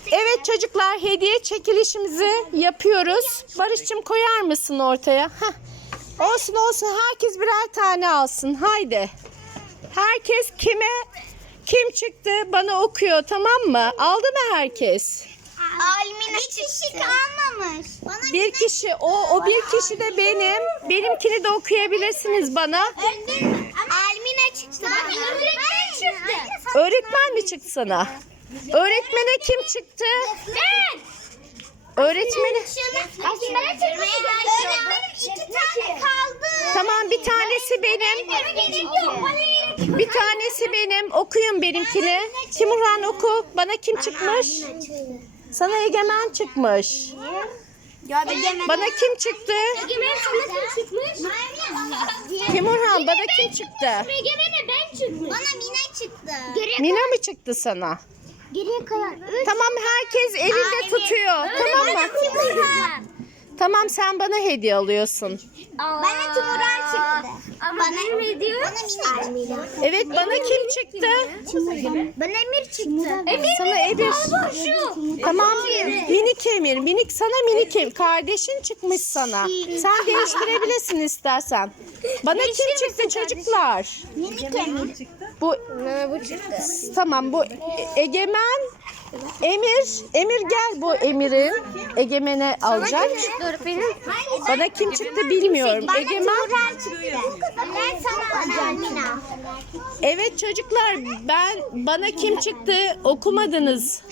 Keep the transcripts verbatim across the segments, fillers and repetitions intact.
Evet çocuklar, hediye çekilişimizi yapıyoruz. Barış'cığım koyar mısın ortaya? Heh. Olsun olsun, herkes birer tane alsın. Haydi. Herkes kime kim çıktı bana okuyor, tamam mı? Aldı mı herkes? Almina bir kişi kalmamış. Bana Bir kişi, o o bir kişi de benim. Benimkini de okuyabilirsiniz bana. öğretmenim. Almina çıktı. Bana öğretmen çıktı. Öğretmen mi çıktı sana? Öğretmene kim çıktı? Ben. Öğretmeni. Öğretmenim iki tane kaldı. Tamam, bir tanesi benim. Bir tanesi benim. Okuyun benimkini. Timurhan oku. Bana kim çıkmış? Sana Egemen çıkmış. Bana kim çıktı? Egemen sana kim çıkmış? Timurhan, bana kim çıktı? Egemen'e ben çıkmış. Bana Mina çıktı. Mina mı çıktı sana? Geriye kalan üç. Tamam, herkes elinde tutuyor. Tamam mı? Tamam, sen bana hediye alıyorsun. Bana Tumuran çıktı. Ama bana hediye. Bana Mina. Evet, bana kim çıktı? Bana Emir çıktı. Emir Sana Emir. Tamam, minik Emir. Minik sana minik Emir. Kardeşin çıkmış sana. Sen değiştirebilirsin istersen. Bana kim çıktı çocuklar? Minik Emir. Bu Bu çıktı. tamam, bu Egemen, Emir. Emir gel, bu Emir'in. Egemen'e alacak. Benim. Bana kim çıktı bilmiyorum. Bana Egemen. Tumuran çıktı. Ben sana alacağım Mina. Evet çocuklar, ben bana kim çıktı okumadınız.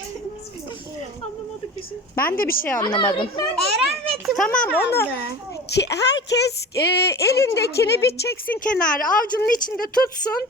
Ben de bir şey anlamadım. Eren ve Timur Tamam, onu kaldı. ki herkes e, elindekini bir çeksin kenara, avucunun içinde tutsun.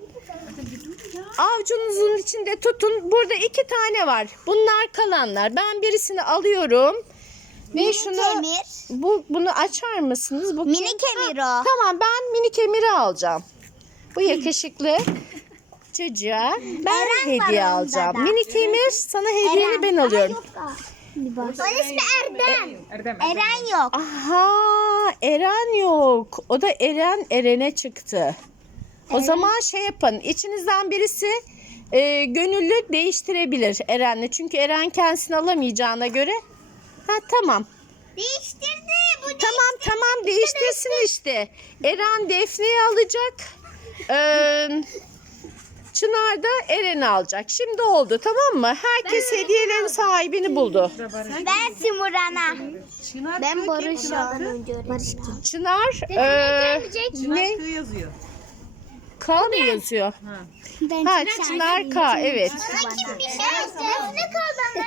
Avucunuzun içinde tutun. Burada iki tane var. Bunlar kalanlar. Ben birisini alıyorum. Ve Minik şunu Emir. bu bunu açar mısınız? Bu Minik Emir o. Tamam, ben minik Emir'i alacağım. Bu yakışıklı çocuğa ben Eren var hediye onda alacağım. da. Minik Emir, sana hediyeni ben alıyorum. Onun ismi Erdem. Eren yok. Aha, Eren yok. O da Eren Eren'e çıktı. O zaman şey yapın. İçinizden birisi e, gönüllü değiştirebilir Eren'le. Çünkü Eren kendisini alamayacağına göre. Ha tamam. Değiştirdi. Bu Tamam tamam, değiştirsin işte. Eren Defne'yi alacak. Ee, Çınar da Eren'i alacak. Şimdi oldu, tamam mı? Herkes hediyelerin sahibini buldu. Ben Simuran'a. Ben Barış'a. Barış kim? Çınar e, ne? yazıyor. K mı yazıyor? Ben Ha, Çınar K, evet. Sana kim bir şey yaptı? Ne kaldı?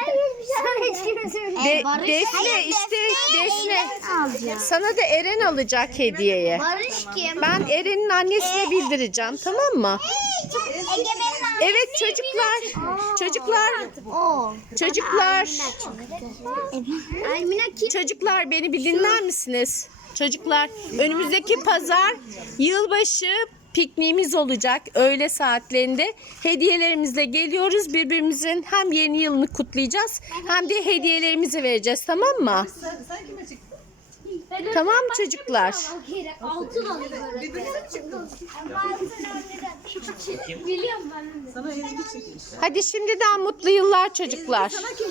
De, Defne işte, Defne. Sana da Eren alacak hediyeyi. Barış kim? Ben Eren'in annesine bildireceğim, tamam mı? Egemen'in Evet çocuklar. Çocuklar. O. Çocuklar. Almina kim? Çocuklar, beni bir dinler misiniz? Çocuklar, önümüzdeki pazar yılbaşı pikniğimiz olacak öğle saatlerinde. Hediyelerimizle geliyoruz. Birbirimizin hem yeni yılını kutlayacağız hem de hediyelerimizi vereceğiz, tamam mı? Sen kime çıktın? Tamam çocuklar. Altın alıyor. Biliyorum ben. Sana elini çekmiş. Hadi şimdiden mutlu yıllar çocuklar.